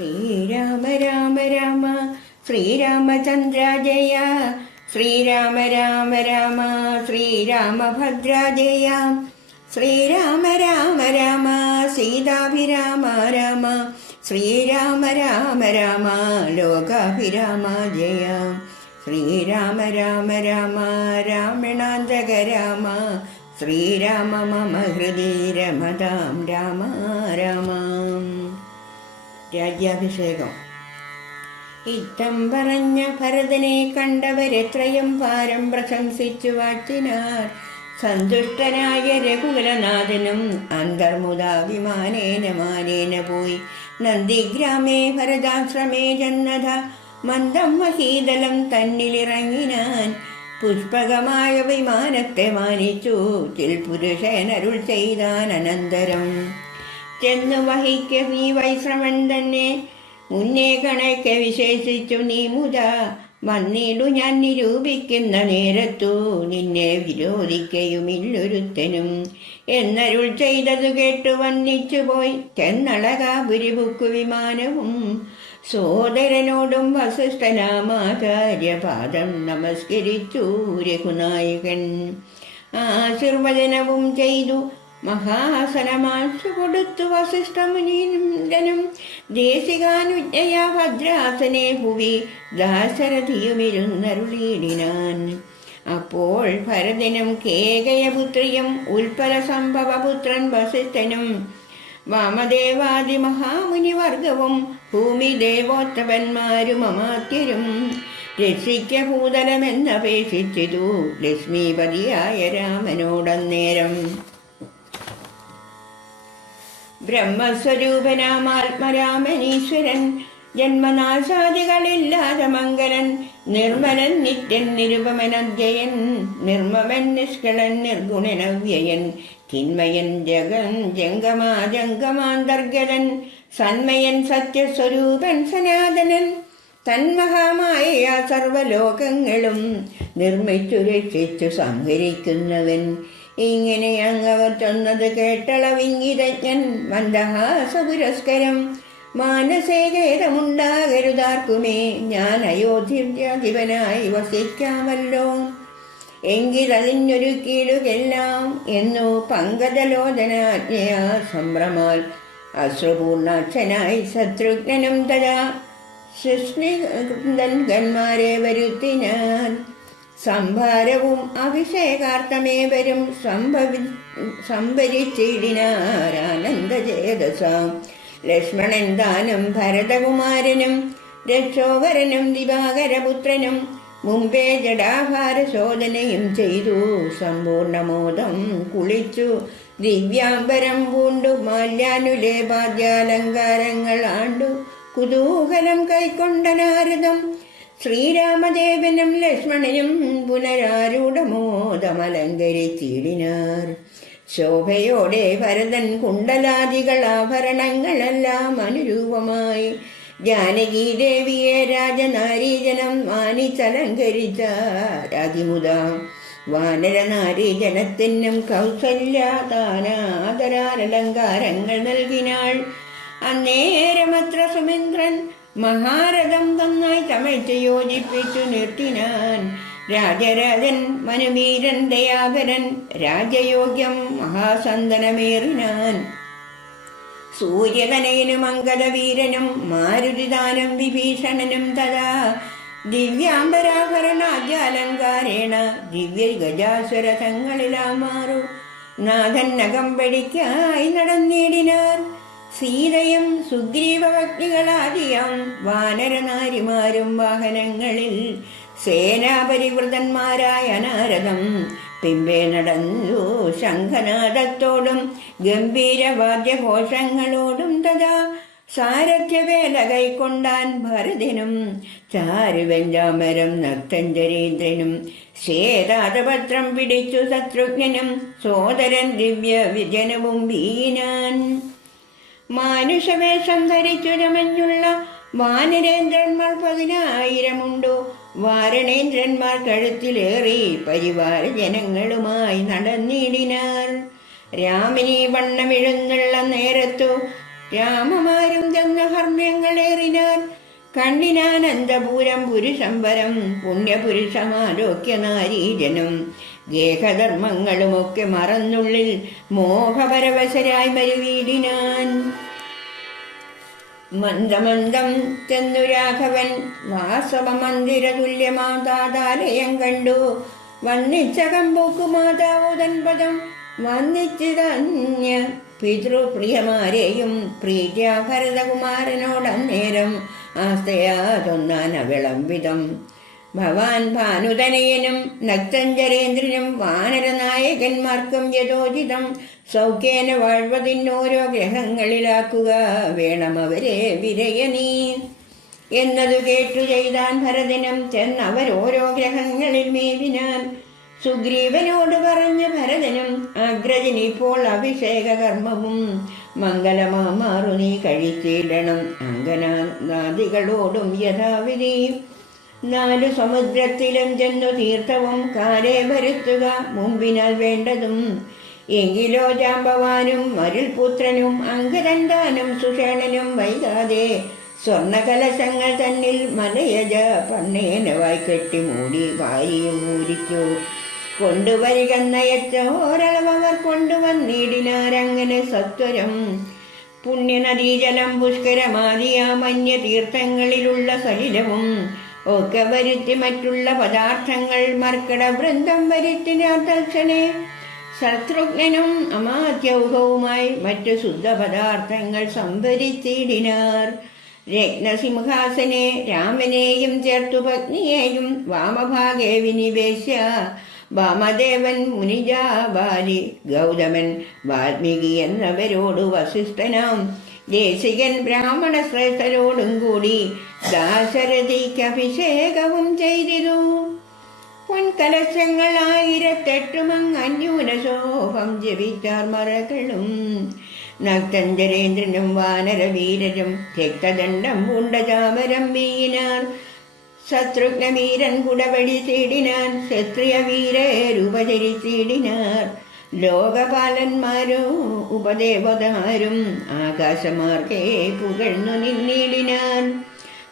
ശ്രീരാമ രാമ രാമ ശ്രീരാമചന്ദ്ര ജയ ശ്രീരാമ രാമ രാമ ശ്രീരാമഭദ്ര ജയ ശ്രീരാമ രാമ രാമ സീതാഭിരാമ രാമ ശ്രീരാമ രാമ രാമ ലോകാഭിരാമ ജയ ശ്രീരാമ രാമ രാമ രാമണാന്തക രാമ ശ്രീരാമ മമ ഹൃദയ രമതാം രാമ രാമ രാജ്യാഭിഷേകം. ഇത്തം പറഞ്ഞ ഭരതനെ കണ്ടവരെത്രയും പാരം പ്രശംസിച്ചു വാറ്റിനാർ സന്തുഷ്ടനായ രഘുകുലനാഥനും അന്തർമുദാഭിമാനേന മാനേന പോയി. നന്ദിഗ്രാമേ ഭരതാശ്രമേ ജന്നത മന്ദം മഹീതലം തന്നിലിറങ്ങിനാൻ. പുഷ്പകമായ വിമാനത്തെ മാനിച്ചു ചിൽ പുരുഷനരുൾ ചെയ്താൻ അനന്തരം. ചെന്നു വഹിക്ക നീ വൈശ്രവൻ തന്നെ മുന്നേ കണക്കെ വിശേഷിച്ചു നീ മുത. വന്നിടു ഞാൻ നിരൂപിക്കുന്ന നേരത്തു നിന്നെ വിരോധിക്കയുമില്ലൊരുത്തനും. എന്നരുൾ ചെയ്തതു കേട്ടു വന്നിച്ചു പോയി ചെന്നളകാപുരിബുക്കു വിമാനവും. സോദരനോടും വസിഷ്ഠനാമാചാര്യപാദം നമസ്കരിച്ചു രഘുനായകൻ. ആശീർവചനവും ചെയ്തു. മഹാസനമാശു കൊടുത്തു വസിഷ്ഠമുനീന്ദ്രനും ദേശികാനുജ്ഞയാ ഭദ്രാസനെ ഭുവി ദാശരഥിയുമിരുന്നരുളീടിനാൻ അപ്പോൾ ഭരതനും കേകയപുത്രിയും ഉൽപ്പല സംഭവപുത്രൻ വസിഷ്ഠനും വാമദേവാദി മഹാമുനിവർഗവും ഭൂമി ദേവോത്തവന്മാരും അമാത്യരും രക്ഷിക്ക ഭൂതലമെന്നപേക്ഷിച്ചിതു ലക്ഷ്മീപതിയായ രാമനോടന്നേരം. ബ്രഹ്മസ്വരൂപനാമാത്മരാമനീശ്വരൻ ജന്മനാശാദികളില്ലാതെ മംഗലൻ നിർമ്മലൻ നിത്യൻ നിരുപമനദ്യയൻ നിർമ്മമൻ നിഷ്കളൻ നിർഗുണനവ്യയൻ തിന്മയൻ ജഗൻ ജംഗമാ ജംഗമാന്തർഗതൻ സന്മയൻ സത്യസ്വരൂപൻ സനാതനൻ. തന്മഹാമായ സർവലോകങ്ങളും നിർമ്മിച്ചു രക്ഷിച്ചു സംഹരിക്കുന്നവൻ. ഇങ്ങനെ അങ്ങവർ ചൊന്നത് കേട്ടളവിംഗിതജ്ഞൻ മന്ദഹാസപുരസ്കരം. മാനസേകേതമുണ്ടാകരുതാർക്കുമേ ഞാൻ അയോധ്യാധിപനായി വസിക്കാമല്ലോ. എങ്കിലതിഞ്ഞൊരുക്കിയിടുകെല്ലാം എന്നു പങ്കജലോചനാജ്ഞയാ സംഭ്രമാൽ അശ്രുപൂർണാക്ഷനായി ശത്രുഘ്നനും തഥാ ശിഷ്ണികന്മാരെ വരുത്തിനാൻ സംഭാരവും അഭിഷേകാർത്ഥമേ വരും സംഭവി സംഭരിച്ചിടിനാരാനന്ദചേതസാം ലക്ഷ്മണൻ ദാനം ഭരതകുമാരനും രക്ഷോവരനും ദിവാകരപുത്രനും മുമ്പേ ജടാഭാരശോധനയും ചെയ്തു. സമ്പൂർണമോദം കുളിച്ചു. ദിവ്യാംബരം പൂണ്ടു. മാല്യാനുലേപാദ്യാലങ്കാരങ്ങൾ ആണ്ടു. കുതൂഹലം കൈക്കൊണ്ടനാരദം ശ്രീരാമദേവനും ലക്ഷ്മണനും പുനരാരൂഢമോദമലങ്കരിച്ചിടിനാർ. ശോഭയോടെ ഭരതൻ കുണ്ടലാദികൾ ആഭരണങ്ങളെല്ലാം അനുരൂപമായി. ജാനകി ദേവിയെ രാജനാരീജനം മാനിച്ചലങ്കരിച്ച രാജിമുത വാനരനാരീജനത്തിനും കൗസല്യാദാനാദരാലങ്കാരങ്ങൾ നൽകിനാൾ. അന്നേരമത്ര സുമേന്ദ്രൻ മഹാരഥം തന്നായി തമിഴ്ച യോജിപ്പിച്ചു നിർത്തിനാൻ. രാജരാജൻ മനുവീരൻ ദയാകരൻ രാജയോഗ്യം മഹാസന്തനമേറിനാൻ സൂര്യതനയനും അങ്കദവീരനും മാരുതിദാനം വിഭീഷണനും തഥാ ദിവ്യാംബരാഭരണാദ്യാലങ്കാരേണ ദിവ്യ ഗജാസുരഥങ്ങളിലാ മാറു. നാഥൻ അകമ്പടിക്കായി നടന്നിടിനാർ സീതയും സുഗ്രീവഭക്തികളാദിയാം വാനരനാരിമാരും വാഹനങ്ങളിൽ സേനാപരിവൃതന്മാരായ നാരദം പിമ്പേ നടന്നു ശംഖനാദത്തോടും ഗംഭീരവാദ്യഘോഷങ്ങളോടും തഥാ സാരഥ്യവേല കൈക്കൊണ്ടാൻ ഭരതനും ചാരുവെഞ്ചാമരം നക്തഞ്ചരീന്ദ്രനും ശ്വേതാതപത്രം പിടിച്ചു ശത്രുഘ്നും സോദരൻ ദിവ്യ വിജനവും വീനാൻ. മാനുഷവേഷം ധരിച്ചു രമഞ്ഞുള്ള വാനരേന്ദ്രന്മാർ പതിനായിരമുണ്ടോ? വാരണേന്ദ്രന്മാർ കഴുത്തിലേറി പരിവാര ജനങ്ങളുമായി നടന്നിടിനാർ. രാമിനി വണ്ണമിഴുന്നുള്ള നേരത്തു രാമമാരും തന്ന ഹർമ്മ്യങ്ങളേറിനാർ കണ്ണിനാനന്ദപൂരം പുരുഷംബരം പുണ്യപുരുഷമാരോഗ്യ നാരീജനം ഗേഹധർമ്മങ്ങളുമൊക്കെ മറന്നുള്ളിൽ മോഹപരവശരായി മരുവീടിനാൻ. മന്ദമന്ദം ചെന്നു രാഘവൻ വാസവ മന്ദിര തുല്യമാതാതാലയം കണ്ടു. വന്നിച്ച കമ്പൂക്കു മാതാവുതൻ പദം വന്നിച്ചിതന്യ പിതൃപ്രിയമാരെയും പ്രീത്യാഭരതകുമാരനോടന്നേരം ഭരതകുമാരനോടന്നേരം വിളംബിതം ഭവാൻ ഭാനുതനയനും നക്തഞ്ചരേന്ദ്രനും വാനരനായകന്മാർക്കും യഥോചിതം സൗഖ്യേന വാഴ്വതിന്നോരോ ഗ്രഹങ്ങളിലാക്കുക. അവരെ വിരയനീ എന്നതു കേട്ടു ചെയ്താൻ ഭരതനും ചെന്നവരോരോ ഗ്രഹങ്ങളിൽ മേവിനാൻ. സുഗ്രീവനോട് പറഞ്ഞ ഭരതനും അഗ്രജനിപ്പോൾ അഭിഷേക കർമ്മവും മംഗലമാറു നീ കഴിച്ചിടണം. അങ്കനാദികളോടും യഥാവിധി നാലു സമുദ്രത്തിലും ചെന്നു തീർത്ഥവും കാലേ വരുത്തുക മുമ്പിനാൽ വേണ്ടതും. എങ്കിലോ ജാമ്പവാനും മരുൾപുത്രനും അങ്കരന്താനും സുഷേണനും വൈകാതെ സ്വർണകലശങ്ങൾ തന്നിൽ മലയജ പണ്ണേനവായി കെട്ടി മൂടി വാരിയും മൂരിച്ചു കൊണ്ടുവരികന്നയച്ചോരളവർ കൊണ്ടുവന്നിടിനാരങ്ങനെ സത്വരം. പുണ്യനദീജലം പുഷ്കരമാതിയാമന്യ തീർത്ഥങ്ങളിലുള്ള സലിലവും ഒക്കെ വരുത്തി മറ്റുള്ള പദാർത്ഥങ്ങൾ മർക്കട വൃന്ദം വരുത്തി തൽക്ഷണേ ശത്രുഘ്നും അമാത്യൗഹവുമായി മറ്റു ശുദ്ധ പദാർത്ഥങ്ങൾ സംഭരിച്ചിടിനാർ രത്നസിംഹാസനെ രാമനെയും ചേർത്തു പത്നിയെയും വാമഭാഗേ വിനിവേശ വാമദേവൻ മുനിജാബാലി ഗൗതമൻ വാൽമീകി എന്നവരോട് വസിഷ്ഠനാം. ദേശികൻ ബ്രാഹ്മണ ശ്രേഷ്ഠരോടും കൂടി ദാശരഥിക്ക് അഭിഷേകവും ചെയ്തിരു. പൊൻകലശങ്ങളായിരത്തെട്ടുമങ് അന്യൂനശോഭം ജപിച്ചാർ മറകളും. നക്തഞ്ചരേന്ദ്രനും വാനരവീരരും രക്തദണ്ഡം പൂണ്ടചാമരം വീയിനാർ. ശത്രുഘ്നവീരൻ കുടവടി ചീടിനാൻ ക്ഷത്രിയ വീരരൂപചരിച്ചിടിനാർ ലോകപാലന്മാരും ഉപദേവതാരും ആകാശമാർക്കേ പുകഴ്ന്നു നിന്നിടിനാൻ.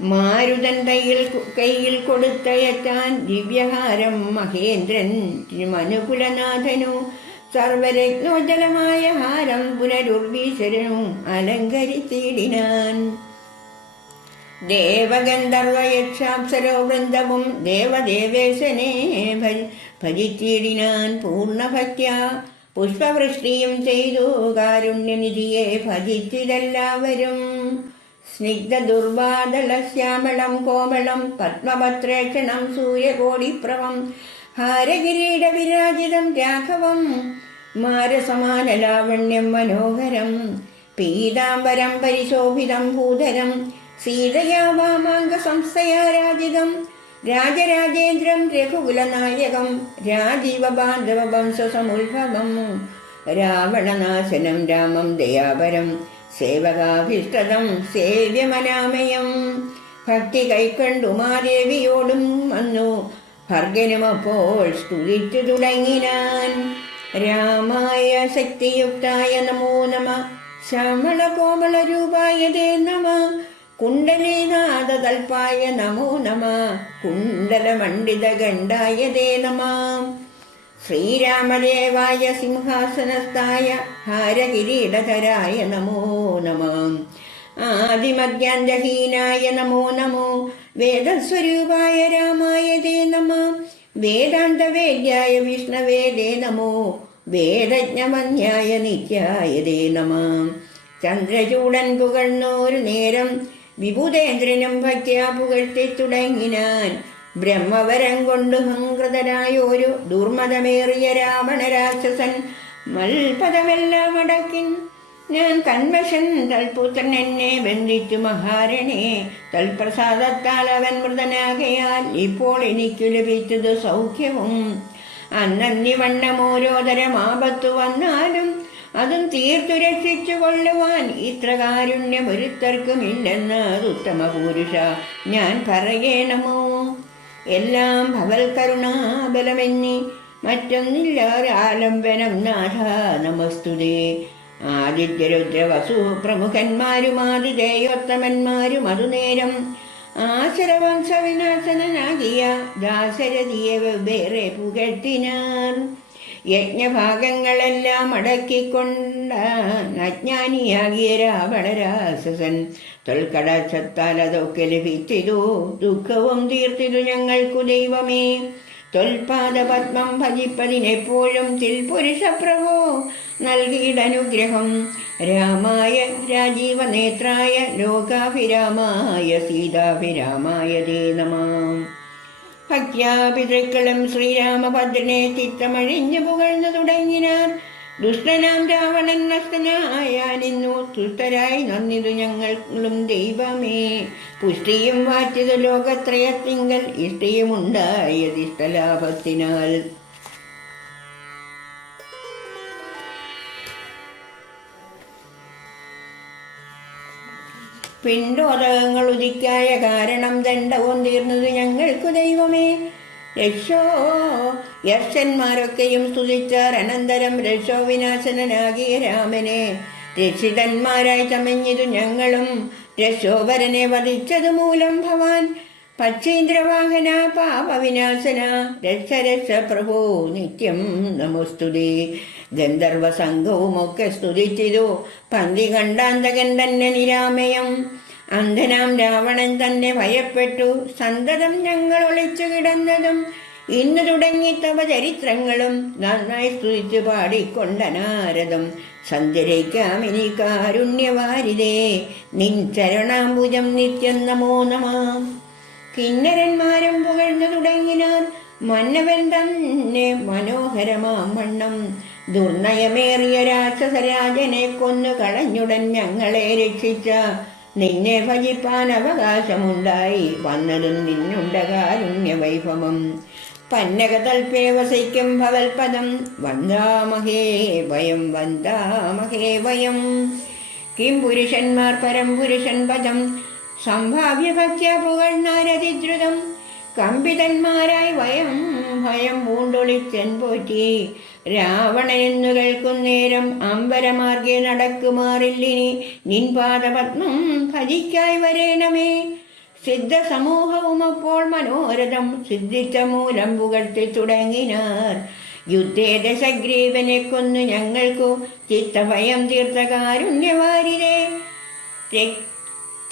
മാരുതൻ കയ്യിൽ കയ്യിൽ കൊടുത്തയറ്റാൻ ദിവ്യഹാരം മഹേന്ദ്രൻ മനുകുലനാഥനു സർവരത്നോജ്ജലമായ ഹാരം പുനരുർവീശ്വരനും അലങ്കരിച്ചിടിനാൻ. ദേവഗന്ധർവയക്ഷാപ്സരോ വൃന്ദവും ദേവദേവേശനെ ഭജിച്ചിടിനാൻ പൂർണഭക്യ പുഷ്പവൃഷ്ടിയും ചെയ്തു കാരുണ്യനിധിയെ ഭജിച്ചിതെല്ലാവരും. സ്നിഗ്ധ ദുർവാദള ശ്യാമളം കോമളം പത്മപത്രേക്ഷണം സൂര്യകോടിപ്രവം ഹാരകിരീടവിരാജിതം രാഘവം മാരസമാനലാവണ്യം മനോഹരം പീതാംബരം പരിശോഭിതം ഭൂധരം സീതയാ വാമാങ്ക രാജരാജേന്ദ്രം രഘുകുലനായകം. രാജീവ ബാന്ധവ വംശസമുത്ഭവം രാവണനാശനം രാമം ദയാപരം. സേവകാഭിഷ്ടതം സേവ്യമനാമയം. ഭക്തി കൈക്കണ്ടു മാദേവിയോടും വന്നു. ഭർഗനുമപ്പോൾ സ്തുതിച്ചു തുടങ്ങിനാൻ. രാമായ ശക്തിയുക്തായ നമോ നമ. ശ്യാമള കോമള രൂപായതേ നമ. കുണ്ടലീനാഥകൽപ്പായ നമോ നമ. കുണ്ടലമണ്ഡിത ഗണ്ഡായ തേ നമ. ശ്രീരാമദേവായ സിംഹാസനസ്ഥായ ഹാരകിരീടധരായ നമോ നമ. ആദിമദ്യാന്തഹീനായ നമോ നമോ. വേദസ്വരൂപായ രാമായ ദേ നമ. വേദാന്തവേദ്യായ വിഷ്ണവേദേ നമോ. വേദജ്ഞമന്യായ നിത്യായ ദേ നമ. ചന്ദ്രചൂടൻ പുകഴ്ന്നോരു നേരം വിഭുതേന്ദ്രനും ഭക്യാ പുകഴ്ത്തി തുടങ്ങിനാൻ ബ്രഹ്മവരം കൊണ്ടു ഒരു ദുർമതമേറിയ രാവണ രാക്ഷസൻ മൽപദമെല്ലാം അടക്കിൻ. ഞാൻ കൺവശൻ തൽപുത്രൻ എന്നെ ബന്ധിച്ചു മഹാരണേ. തൽപ്രസാദത്താൽ അവൻ മൃതനാകയാൽ ഇപ്പോൾ എനിക്കു ലഭിച്ചത് സൗഖ്യവും. അന്നന്യവണ്ണം ഓരോതരം ആപത്തു വന്നാലും അതും തീർത്തു രക്ഷിച്ചു കൊള്ളുവാൻ ഇത്ര കാരുണ്യം ഒരുത്തർക്കുമില്ലെന്ന് ഉത്തമ പുരുഷ ഞാൻ പറയണമോ? എല്ലാം ഭവൽ കരുണാബലമെന്നി മറ്റൊന്നില്ല ആലംബനം നാഥ നമസ്തുതേ. ആദിത്യരുദ്ര വസു പ്രമുഖന്മാരും ആതിഥേയോത്തമന്മാരും അതുനേരം ആശരവംശ വിനാശനാകിയ ദാശരഥിയെ വെവ്വേറെ പുകഴ്ത്തിനാർ യജ്ഞഭാഗങ്ങളെല്ലാം അടക്കിക്കൊണ്ട അജ്ഞാനിയാകിയ രാവണരാസസൻ തൊൽക്കടച്ചത്താൽ അതൊക്കെ ലഭിച്ചിതു ദുഃഖവും തീർത്തിതു ഞങ്ങൾക്കു ദൈവമേ. തൊൽപാദ പത്മം ഭജിപ്പതിനെപ്പോഴും തിൽപുരുഷപ്രഭോ നൽകിയിടനുഗ്രഹം. രാമായ രാജീവനേത്രായ ലോകാഭിരാമായ സീതാഭിരാമായ ദേ നമാം. ഭക്യാപിതൃക്കളും ശ്രീരാമഭദ്രനെ ചിത്രമഴിഞ്ഞു പുകഴ്ന്നു തുടങ്ങിനാർ. ദുഷ്ടനാം രാവണൻ നഷ്ടനായാനിന്നു തുഷ്ടരായി നന്ദിതു ഞങ്ങളും ദൈവമേ. പുഷ്ടിയും വാറ്റിതു ലോകത്രയത്തിങ്കൽ ഇഷ്ടിയുമുണ്ടായതിഷ്ടലാഭത്തിനാൽ പിണ്ടോദകങ്ങൾ ഉദിക്കായ കാരണം ദണ്ഡവും തീർന്നത് ഞങ്ങൾക്കു ദൈവമേ രക്ഷോ യക്ഷന്മാരൊക്കെയും സ്തുതിച്ചാർ. അനന്തരം രക്ഷോ വിനാശനനാകിയ രാമനെ രക്ഷിതന്മാരായി ചമഞ്ഞിതു ഞങ്ങളും. രക്ഷോവരനെ വധിച്ചതു മൂലം ഭവാൻ പക്ഷീന്ദ്രവാഹന പാപവിനാശന. രക്ഷ രക്ഷ പ്രഭു നിത്യം നമോസ്തുതി. ഗന്ധർവ സംഘവുമൊക്കെ സ്തുതിച്ചിതു. പന്തി കണ്ടാന്തകൻ തന്നെ നിരാമയം. അന്ധനാം രാവണൻ തന്നെ ഭയപ്പെട്ടു. സന്തതം ഞങ്ങൾ ഒളിച്ചു കിടന്നതും ഇന്ന് തുടങ്ങി തവ ചരിത്രങ്ങളും നന്നായി സ്തുതിച്ചു പാടിക്കൊണ്ടനാരതും സഞ്ചരിക്കാം ഇനി കാരുണ്യവാരിതേ നിൻ ചരണാംബുജം നിത്യം നമോ നമാം. കിന്നരന്മാരും പുകഴ്ന്നു തുടങ്ങിനാർ മന്നവൻ തന്നെ മനോഹരമാം വണ്ണം. ദുർനയമേറിയ രാക്ഷസരാജനെ കൊന്നു കളഞ്ഞുടൻ ഞങ്ങളെ രക്ഷിച്ച നിന്നെ ഭജിപ്പാൻ അവകാശമുണ്ടായി. വന്നതും നിന്നുണ്ട കാരുണ്യ വൈഭവം പന്നകതൽപേ വസിക്കും ഭവൽപദം. വന്ദാമഹേ വയം വന്ദാമഹേ വയം കിം പുരുഷന്മാർ പരം പുരുഷൻ പദം. സംഭാവ്യ ഭക്യ പുകഴ്ന്നാരതിദ്രുതം കമ്പിതന്മാരായി വയം ഭയം പൂണ്ടൊളിച്ചൻ പോറ്റി രാവണനെന്നു കേൾക്കുന്നേരം അമ്പരമാർഗെ നടക്കുമാറില്ലിനി. നിൻപാദപത്മം ഭജിക്കായി വരേണമേ. സിദ്ധ സമൂഹവും അപ്പോൾ മനോരഥം സിദ്ധിച്ച മൂലം പുകഴ്ത്തി തുടങ്ങിനാർ. യുദ്ധേ ദശഗ്രീവനെ കൊന്നു ഞങ്ങൾക്കു. ചിത്തഭയം തീർത്ത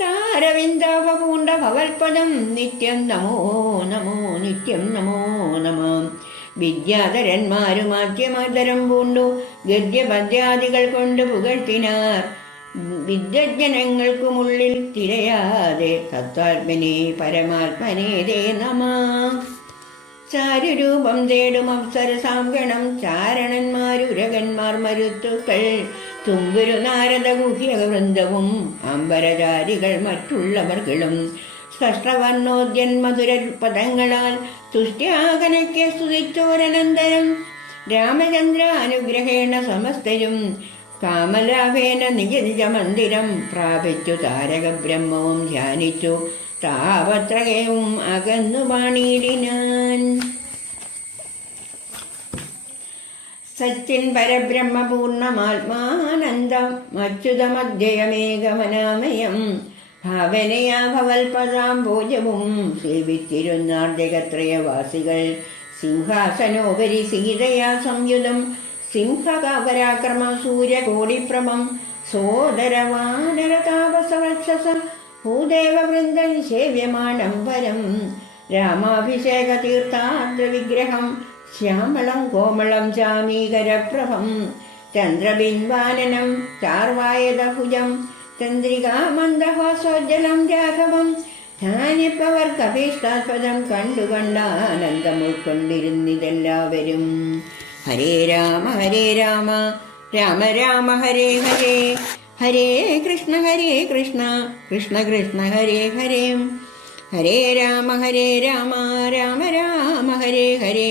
കാരുണ്യവാരിതേ രക്താരവിന്ദാപ പൂണ്ട ഭവൽപദം നിത്യം നമോ നമോ നിത്യം നമോ നമ. വിദ്യാധരന്മാരും ആദ്യമാതരം പൂണ്ടു ഗദ്യപദ്യാദികൾ കൊണ്ട് പുകഴ്ത്തിനാർ. വിദ്യജ്ഞനങ്ങൾക്കുമുള്ളിൽ തിരയാതെ തത്വാത്മനെ പരമാത്മനെ ദേ നമ. ചാരുരൂപം തേടും അപ്സരസാങ്കണം ചാരണന്മാരുരകന്മാർ മരുത്തുക്കൾ. തുമ്പുരു നാരദ ഗുഹ്യ വൃന്ദവും അമ്പരചാരികൾ മറ്റുള്ളവർകളും സ്പഷ്ടവർണോദ്യൻ മധുര പദങ്ങളാൽ തുഷ്ട്യാകനയ്ക്ക് സ്തുതിച്ചോരനന്തരം രാമചന്ദ്ര അനുഗ്രഹേണ സമസ്തരും കാമലാഭേന നിജ നിജ മന്ദിരം പ്രാപിച്ചു താരക ബ്രഹ്മവും ധ്യാനിച്ചു താപത്രകവും അകന്നു പാണിയിടിനാൻ സച്ചിൻ പരബ്രഹ്മപൂർണമാത്മാനന്ദം. അച്യുതമധ്യയമേകമനാമയം. ഭാവനയാ ഭവൽപദാം ഭോജവും സേവിച്ചിരുന്നാർജകത്രയവാസികൾ സിംഹാസനോപരി സീതയാ സംയുതം. സിംഹകാപരാക്രമം സൂര്യകോടിപ്രമം സോദരവാനരതാപസവത്സസ. ഭൂദേവവൃന്ദം സേവ്യമാണം പരം രാമാഭിഷേക തീർത്ഥാദ്ര വിഗ്രഹം ശ്യാമളം കോമളം ചാമീകരപ്രഭം ചന്ദ്രബിംബാനനം ചാർവായതഭുജം ചന്ദ്രികാമന്ദഹാസോജ്ജലം രാഘവം ധ്യാനിപ്പവർക്കഭീഷ്ടാസ്പദം കണ്ടുകണ്ട ആനന്ദം ഉൾക്കൊണ്ടിരുന്നിതെല്ലാവരും ഹരേ രാമ ഹരേ രാമ രാമ രാമ ഹരേ ഹരേ ഹരേ കൃഷ്ണ ഹരേ കൃഷ്ണ കൃഷ്ണ കൃഷ്ണ ഹരേ ഹരേ. ഹരേ രാമ ഹരേ രാമ രാമ രാമ ഹരേ ഹരേ.